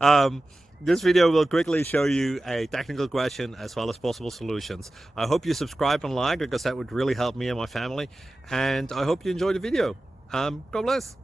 um, this video will quickly show you a technical question as well as possible solutions. I hope you subscribe and like, because that would really help me and my family. And I hope you enjoy the video. God bless.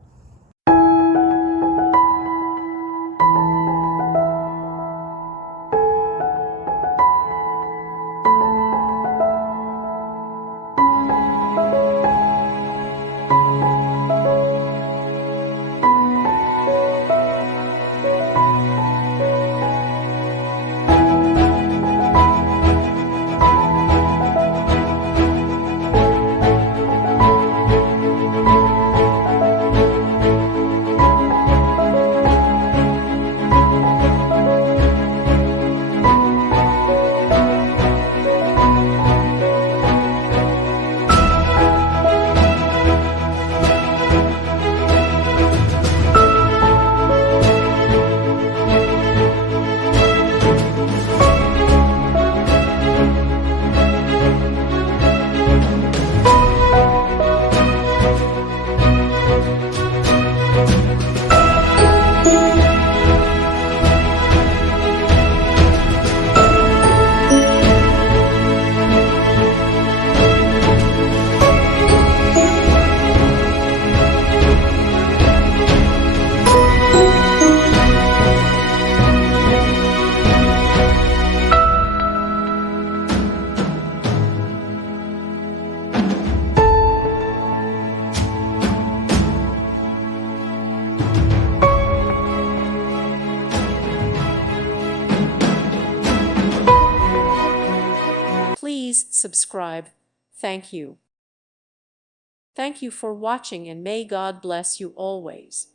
Please subscribe. Thank you. Thank you for watching, and may God bless you always.